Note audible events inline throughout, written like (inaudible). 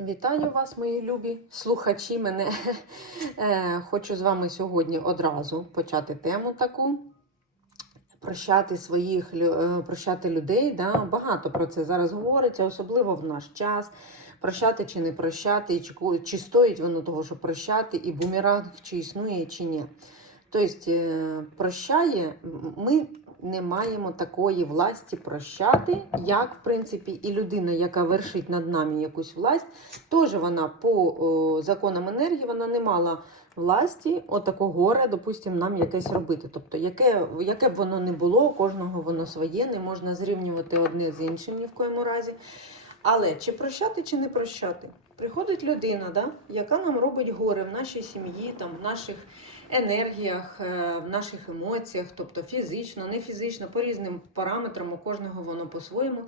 Вітаю вас, мої любі слухачі мене. (laughs) Е, Хочу з вами сьогодні одразу почати тему таку. Прощати своїх е, прощати людей. Да? Багато про це зараз говориться, особливо в наш час. Прощати чи не прощати, чи, чи стоїть воно того, щоб прощати, і бумеранг чи існує, чи ні. Тобто, е, прощає, ми не маємо такої власті прощати, як, в принципі, і людина, яка вершить над нами якусь власть, теж вона по о, законам енергії вона не мала власті отакого горе, допустимо, нам якесь робити. Тобто, яке, яке б воно не було, у кожного воно своє, не можна зрівнювати одне з іншим ні в коєму разі. Але чи прощати, чи не прощати? Приходить людина, да, яка нам робить горе в нашій сім'ї, там, в наших енергіях, е, в наших емоціях, тобто фізично, не фізично, по різним параметрам, у кожного воно по-своєму.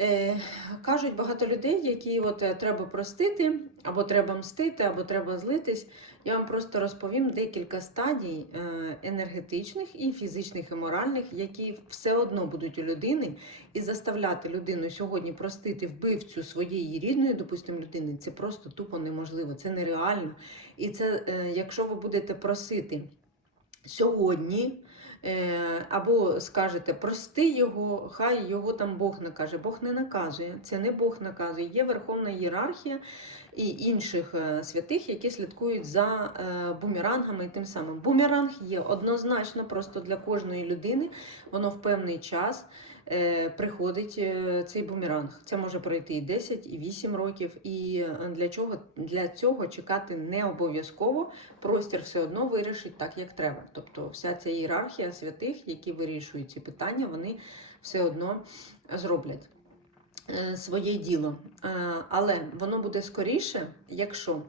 Е, кажуть багато людей, які от е, треба простити, або треба мстити, або треба злитись. Я вам просто розповім декілька стадій е, енергетичних і фізичних, і моральних, які все одно будуть у людини, і заставляти людину сьогодні простити вбивцю своєї рідної, допустимо, людини, це просто тупо неможливо, це нереально. І це, якщо ви будете просити сьогодні. Е, Або скажете, прости його, хай його там Бог накаже. Бог не наказує, це не Бог наказує. Є верховна ієрархія і інших е, святих, які слідкують за е, бумерангами і тим самим. Бумеранг є однозначно просто для кожної людини, воно в певний час приходить е, цей бумеранг. Це може пройти і 10, і 8 років. І е, для чого для цього чекати не обов'язково. Простір все одно вирішить так, як треба. Тобто, вся ця ієрархія святих, які вирішують ці питання, вони все одно зроблять е, своє діло. Е, Але воно буде скоріше, якщо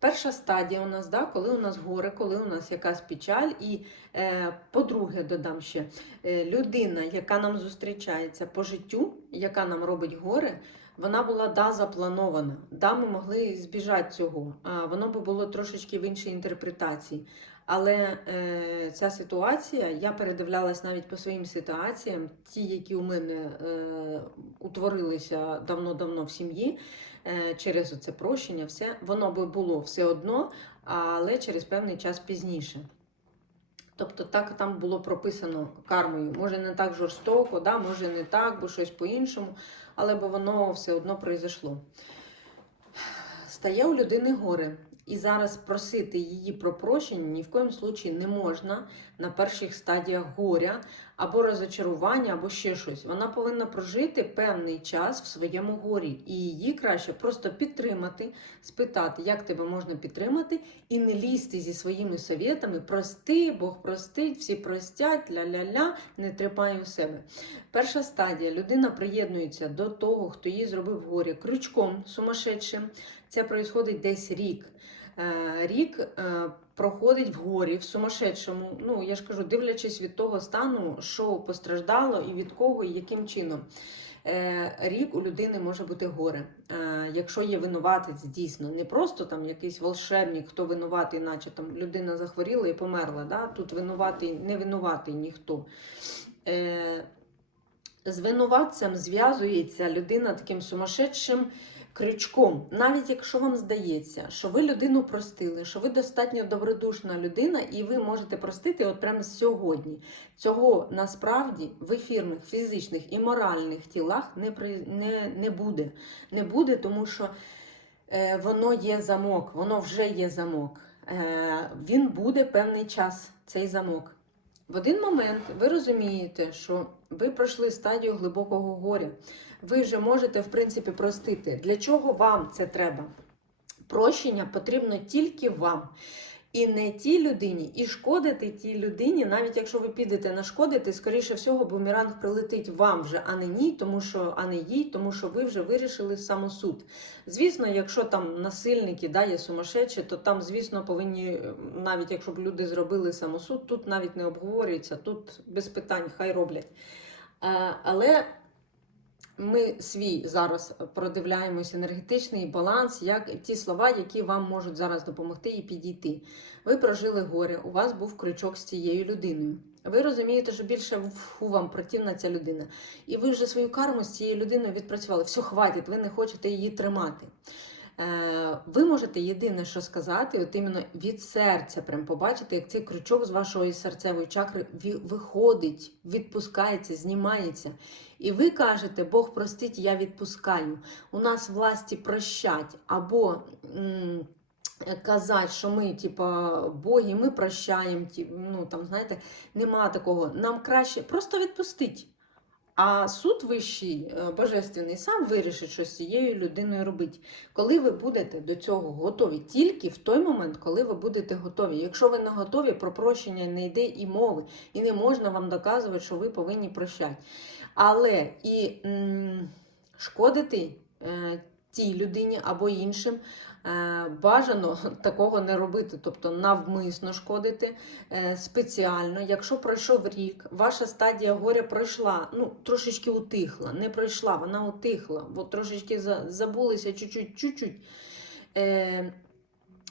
перша стадія у нас, да, коли у нас горе, коли у нас якась печаль, і е, по-друге, додам ще е, людина, яка нам зустрічається по життю, яка нам робить горе. Вона була да запланована, да, ми могли збіжати цього. А воно би було трошечки в іншій інтерпретації. Але е, ця ситуація, я передивлялась навіть по своїм ситуаціям, ті, які у мене е, утворилися давно-давно в сім'ї, е, через оце прощення, все, воно би було все одно, але через певний час пізніше. Тобто так там було прописано кармою. Може не так жорстоко, да, може не так, бо щось по-іншому, але бо воно все одно произошло. Стає у людини горе. І зараз просити її про прощення ні в коєму случаї не можна на перших стадіях горя або розочарування, або ще щось. Вона повинна прожити певний час в своєму горі. І її краще просто підтримати, спитати, як тебе можна підтримати, і не лізти зі своїми совєтами, прости, Бог простить, всі простять, ля-ля-ля, не трепай у себе. Перша стадія людина приєднується до того, хто їй зробив горі крючком сумасшедшим. Це відбувається десь рік. Е, Рік е, проходить в горі, в сумасшедшому. Ну, я ж кажу, дивлячись від того стану, що постраждало і від кого, і яким чином. Е, Рік у людини може бути горе. Якщо є винуватець, дійсно, не просто там якийсь волшебник, хто винуватий, наче там людина захворіла і померла. Да? Тут винуватий, не винуватий ніхто. З винуватцем зв'язується людина таким сумасшедшим крючком. Навіть якщо вам здається, що ви людину простили, що ви достатньо добродушна людина, і ви можете простити от прямо сьогодні. Цього насправді в ефірних, фізичних і моральних тілах не, при- не, не буде. Не буде, тому що е, воно є замок, воно вже є замок. Е, він буде певний час, цей замок. В один момент ви розумієте, що ви пройшли стадію глибокого горя. Ви вже можете, в принципі, простити. Для чого вам це треба? Прощення потрібно тільки вам. І не тій людині, і шкодити тій людині, навіть якщо ви підете нашкодити, скоріше всього, бумеранг прилетить вам вже, а не ній, тому що, а не їй, тому що ви вже вирішили самосуд. Звісно, якщо там насильники да, є сумасшедші, то там, звісно, повинні, е, навіть якщо б люди зробили самосуд, тут навіть не обговорюється, тут без питань, хай роблять. Але ми свій зараз продивляємось енергетичний баланс, як ті слова, які вам можуть зараз допомогти і підійти. Ви прожили горе, у вас був крючок з цією людиною. Ви розумієте, що більше фу, вам противна ця людина. І ви вже свою карму з цією людиною відпрацювали. Все, хватить, ви не хочете її тримати. Е, Ви можете єдине, що сказати, от іменно від серця, прям побачити, як цей крючок з вашої серцевої чакри виходить, відпускається, знімається. І ви кажете, Бог простить, я відпускаю. У нас власті прощать або. Казати, що ми, типа, боги, ми прощаємо, ну там, знаєте, нема такого. Нам краще просто відпустить. А суд вищий, е, божественний, сам вирішить, що з цією людиною робити. Коли ви будете до цього готові, тільки в той момент, коли ви будете готові. Якщо ви не готові, про прощення не йде і мови, і не можна вам доказувати, що ви повинні прощати. Але і м, шкодити е, тій людині або іншим е, бажано (laughs) такого не робити, тобто навмисно шкодити е, спеціально. Якщо пройшов рік, ваша стадія горя пройшла, ну трошечки утихла, не пройшла, вона утихла, бо трошечки забулися чуть-чуть, чуть-чуть.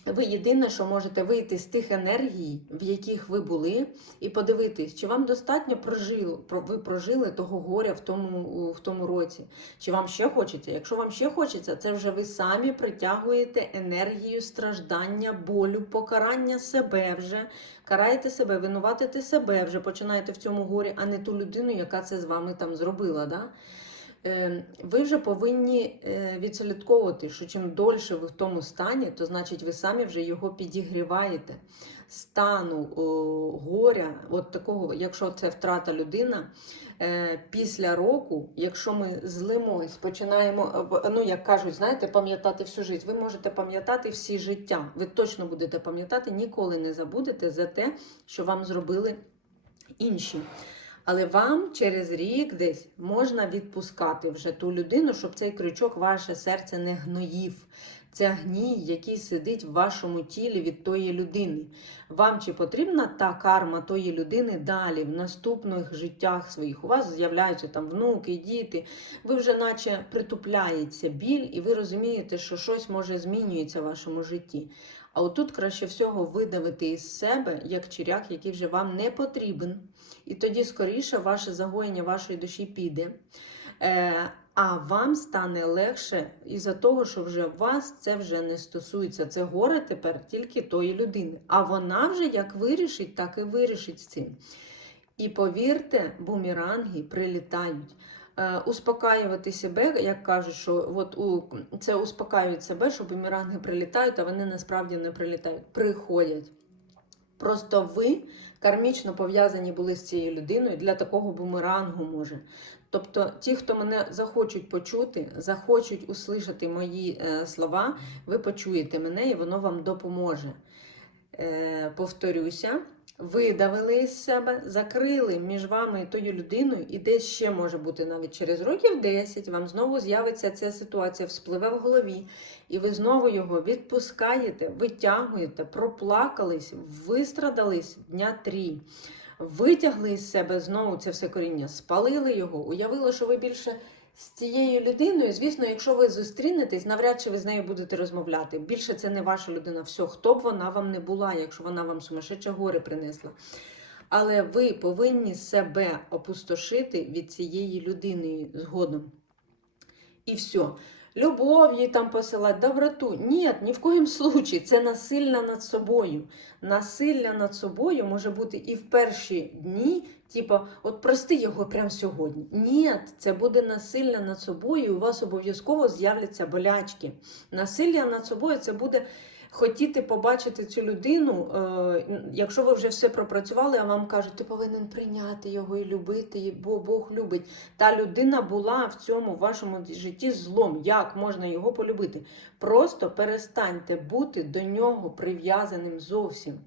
Ви єдине, що можете вийти з тих енергій, в яких ви були, і подивитись, чи вам достатньо прожили, про- ви прожили того горя в тому, в тому році, чи вам ще хочеться. Якщо вам ще хочеться, це вже ви самі притягуєте енергію страждання, болю, покарання себе вже, караєте себе, винуватите себе, вже починаєте в цьому горі, а не ту людину, яка це з вами там зробила. Да? Е, ви вже повинні е, відслідковувати, що чим дольше ви в тому стані, то значить ви самі вже його підігріваєте. Стану горя, от такого, якщо це втрата людина, е, після року, якщо ми злимось, починаємо, е, ну як кажуть, знаєте, пам'ятати всю життя, ви можете пам'ятати всі життя. Ви точно будете пам'ятати, ніколи не забудете за те, що вам зробили інші. Але вам через рік десь можна відпускати вже ту людину, щоб цей крючок ваше серце не гноїв. Це гній, який сидить в вашому тілі від тої людини. Вам чи потрібна та карма тої людини далі, в наступних життях своїх? У вас з'являються там внуки, діти. Ви вже наче притупляється біль, і ви розумієте, що щось може змінюється в вашому житті. А отут краще всього видавити із себе як чиряк, який вже вам не потрібен. І тоді скоріше ваше загоєння вашої душі піде. Е, а вам стане легше із-за того, що вже вас це вже не стосується. Це горе тепер тільки тої людини. А вона вже як вирішить, так і вирішить з цим. І повірте, бумеранги прилітають. Е, успокаювати себе, як кажуть, що от у, це успокаюють себе, що бумеранги прилітають, а вони насправді не прилітають. Приходять. Просто ви кармічно пов'язані були з цією людиною для такого бумерангу може. Тобто, ті, хто мене захочуть почути, захочуть услышати мої е, слова, ви почуєте мене і воно вам допоможе. Е, повторюся, видавили із себе, закрили між вами і тою людиною, і десь ще може бути навіть через років 10, вам знову з'явиться ця ситуація, вспливе в голові, і ви знову його відпускаєте, витягуєте, проплакались, вистрадались дня три. Витягли із себе знову це все коріння, спалили його, уявили, що ви більше з цією людиною, звісно, якщо ви зустрінетесь, навряд чи ви з нею будете розмовляти. Більше це не ваша людина. Все, хто б вона вам не була, якщо вона вам сумасшедше горе принесла. Але ви повинні себе опустошити від цієї людини згодом. І все. Любов їй там посилати, доброту. Ні, ні в коїм случаї. Це насилля над собою. Насилля над собою може бути і в перші дні, типа, от прости його прямо сьогодні. Ні, це буде насилля над собою, і у вас обов'язково з'являться болячки. Насилля над собою це буде хотіти побачити цю людину, е, якщо ви вже все пропрацювали, а вам кажуть, ти повинен прийняти його і любити, бо Бог любить. Та людина була в цьому вашому житті злом. Як можна його полюбити? Просто перестаньте бути до нього прив'язаним зовсім.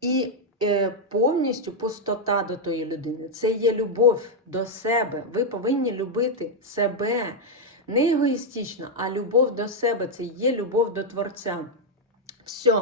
І е, повністю пустота до тої людини. Це є любов до себе. Ви повинні любити себе. Не егоїстично, а любов до себе. Це є любов до Творця. Все.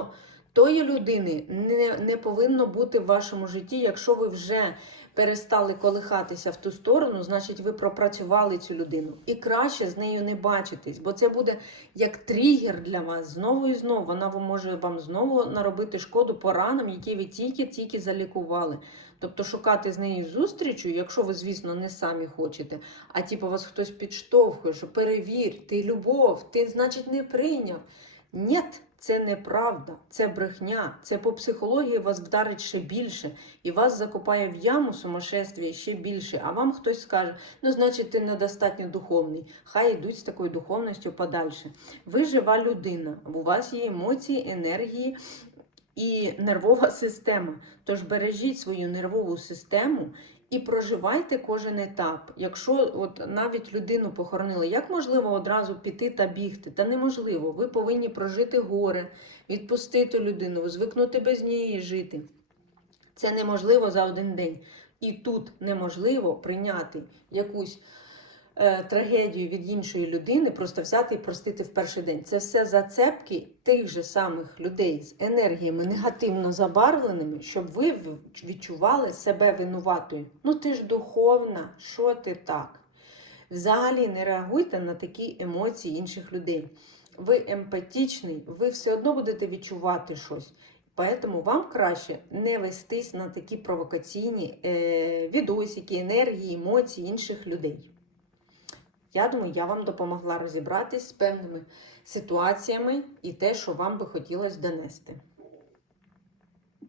Тої людини не, не повинно бути в вашому житті, якщо ви вже перестали колихатися в ту сторону, значить, ви пропрацювали цю людину. І краще з нею не бачитись, бо це буде як тригер для вас знову і знову. Вона може вам знову наробити шкоду по ранам, які ви тільки-тільки залікували. Тобто шукати з нею зустрічу, якщо ви, звісно, не самі хочете, а типу вас хтось підштовхує, що перевір, ти любов, ти, значить, не прийняв. Ні, це неправда, це брехня, це по психології вас вдарить ще більше і вас закопає в яму сумасшествія ще більше. А вам хтось скаже, ну, значить, ти недостатньо духовний. Хай йдуть з такою духовністю подальше. Ви жива людина, у вас є емоції, енергії і нервова (laughs) система. Тож бережіть свою нервову систему і проживайте кожен етап. Якщо от навіть людину похоронили, як можливо одразу піти та бігти? Та неможливо. Ви повинні прожити горе, відпустити людину, звикнути без неї жити. Це неможливо за один день. І тут неможливо прийняти якусь трагедію від іншої людини, просто взяти і простити в перший день. Це все зацепки тих же самих людей з енергіями негативно забарвленими, щоб ви відчували себе винуватою. Ну ти ж духовна, що ти так? Взагалі не реагуйте на такі емоції інших людей. Ви емпатічний, ви все одно будете відчувати щось. Поэтому вам краще не вестись на такі провокаційні е, відосики, енергії, емоції інших людей. Я думаю, я вам допомогла розібратись з певними ситуаціями і те, що вам би хотілося донести.